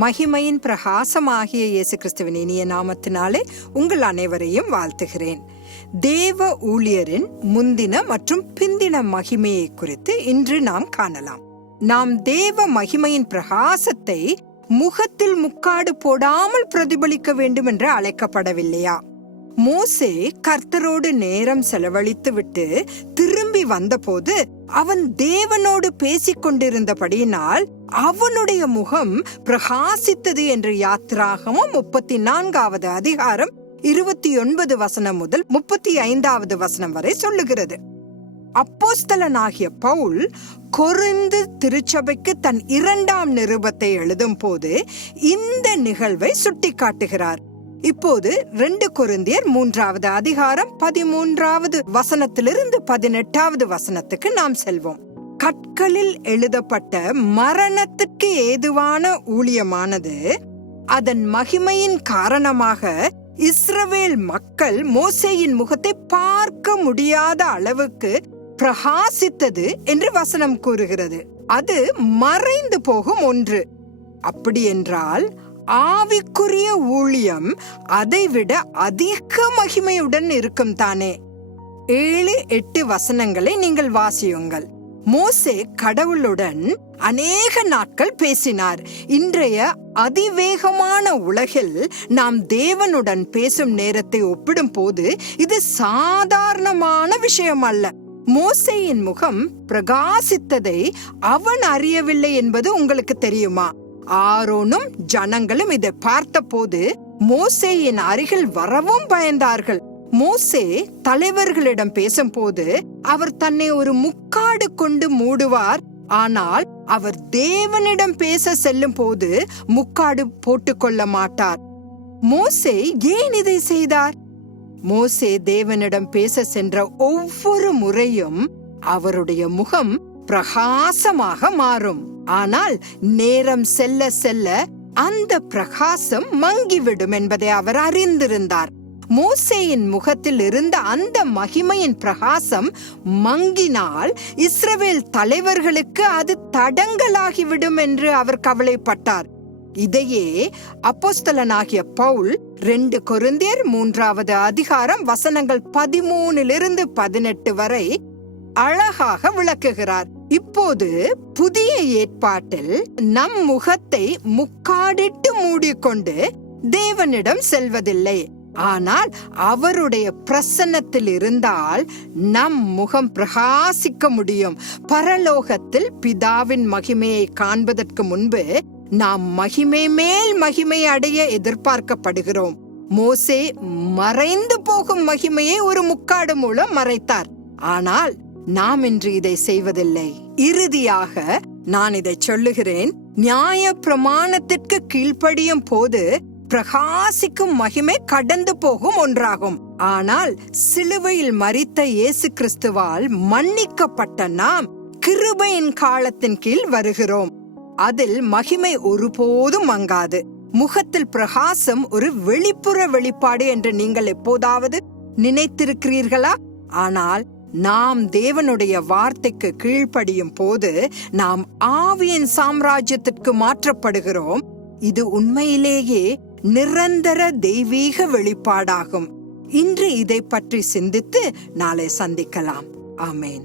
மகிமையின் பிரகாசமாகிய இயேசு கிறிஸ்துவின் இனிய நாமத்தினாலே உங்கள் அனைவரையும் வாழ்த்துகிறேன். தேவ ஊழியரின் முந்தின மற்றும் பிந்தின மகிமையை குறித்து இன்று நாம் காணலாம். நாம் தேவ மகிமையின் பிரகாசத்தை முகத்தில் முக்காடு போடாமல் பிரதிபலிக்க வேண்டும் என்று அழைக்கப்படவில்லையா? மோசே கர்த்தரோடு நேரம் செலவழித்து விட்டு திரும்பி வந்தபோது அவன் தேவனோடு பேசிக் கொண்டிருந்தபடியினால் அவனுடைய முகம் பிரகாசித்தது என்று யாத்திராகமும் முப்பத்தி நான்காவது அதிகாரம் இருபத்தி ஒன்பது வசனம் முதல் முப்பத்தி ஐந்தாவது வசனம் வரை சொல்லுகிறது. அப்போஸ்தலனாகிய பவுல் கொருந்து திருச்சபைக்கு தன் இரண்டாம் நிருபத்தை எழுதும் போது இந்த நிகழ்வை சுட்டிக்காட்டுகிறார். இப்போது ரெண்டு கொருந்தியர் மூன்றாவது அதிகாரம் பதிமூன்றாவது வசனத்திலிருந்து பதினெட்டாவது வசனத்துக்கு நாம் செல்வோம். கற்களில் எழுதப்பட்ட மரணத்துக்கு ஏதுவான ஊழியமானது அதன் மகிமையின் காரணமாக இஸ்ரவேல் மக்கள் மோசேயின் முகத்தை பார்க்க முடியாத அளவுக்கு பிரகாசித்தது என்று வசனம் கூறுகிறது. அது மறைந்து போகும் ஒன்று. அப்படி என்றால் ஆவிக்குரிய ஊழியம் அதைவிட அதிக மகிமையுடன் இருக்கும் தானே? ஏழு எட்டு வசனங்களை நீங்கள் வாசியுங்கள். மோசே கடவுளுடன் அநேக நாட்கள் பேசினார். இன்றைய அதிவேகமான உலகில் நாம் தேவனுடன் பேசும் நேரத்தை ஒப்பிடும் போது இது சாதாரணமான விஷயம் அல்ல. மோசையின் முகம் பிரகாசித்ததை அவன் அறியவில்லை என்பது உங்களுக்கு தெரியுமா? ஆரோனும் ஜனங்களும் இதை பார்த்தபோது மோசேயின் அருகில் வரவும் பயந்தார்கள். மோசே தலைவர்களிடம் பேசும்போது அவர் தன்னை ஒரு முக்காடு கொண்டு மூடுவார். ஆனால் அவர் தேவனிடம் பேச செல்லும் போது முக்காடு போட்டுக்கொள்ள மாட்டார். மோசே ஏன் இதை செய்தார்? மோசே தேவனிடம் பேச சென்ற ஒவ்வொரு முறையும் அவருடைய முகம் பிரகாசமாக மாறும். ஆனால் நேரம் செல்ல செல்ல அந்த பிரகாசம் மங்கிவிடும் என்பதை அவர் அறிந்திருந்தார். மோசேயின் முகத்தில் இருந்த அந்த மகிமையின் பிரகாசம் மங்கினால் இஸ்ரவேல் தலைவர்களுக்கு அது தடங்கலாகிவிடும் என்று அவர் கவலைப்பட்டார். இதையே அப்போஸ்தலனாகிய பவுல் ரெண்டு கொருந்தியர் மூன்றாவது அதிகாரம் வசனங்கள் பதிமூனிலிருந்து பதினெட்டு வரை அழகாக விளக்குகிறார். இப்போது புதிய ஏற்பாட்டில் நம் முகத்தை முக்காடிட்டு மூடிக்கொண்டு தேவனிடம் செல்வதில்லை. ஆனால் அவருடைய பிரசன்னத்தில் இருந்தால் நம் முகம் பிரகாசிக்க முடியும். பரலோகத்தில் பிதாவின் மகிமையை காண்பதற்கு முன்பு நாம் மகிமை மேல் மகிமை அடைய எதிர்பார்க்கப்படுகிறோம். மோசே மறைந்து போகும் மகிமையை ஒரு முக்காடு மூலம் மறைத்தார். ஆனால் நாம் இன்று இதை செய்வதில்லை. இறுதியாக நான் இதை சொல்லுகிறேன். நியாய பிரமாணத்திற்கு கீழ்ப்படியும் போது பிரகாசிக்கும் மகிமை கடந்து போகும் ஒன்றாகும். ஆனால் சிலுவையில் மறித்த இயேசு கிறிஸ்துவால் மன்னிக்கப்பட்ட நாம் கிருபையின் காலத்தின் கீழ் வருகிறோம். அதில் மகிமை ஒருபோதும் மங்காது. முகத்தில் பிரகாசம் ஒரு வெளிப்புற வெளிப்பாடு என்று நீங்கள் எப்போதாவது நினைத்திருக்கிறீர்களா? ஆனால் நாம் தேவனுடைய வார்த்தைக்கு கீழ்ப்படியும் போது நாம் ஆவியின் சாம்ராஜ்யத்திற்கு மாற்றப்படுகிறோம். இது உண்மையிலேயே நிரந்தர தெய்வீக வெளிப்பாடாகும். இன்று இதை பற்றி சிந்தித்து நாளை சந்திக்கலாம். ஆமேன்.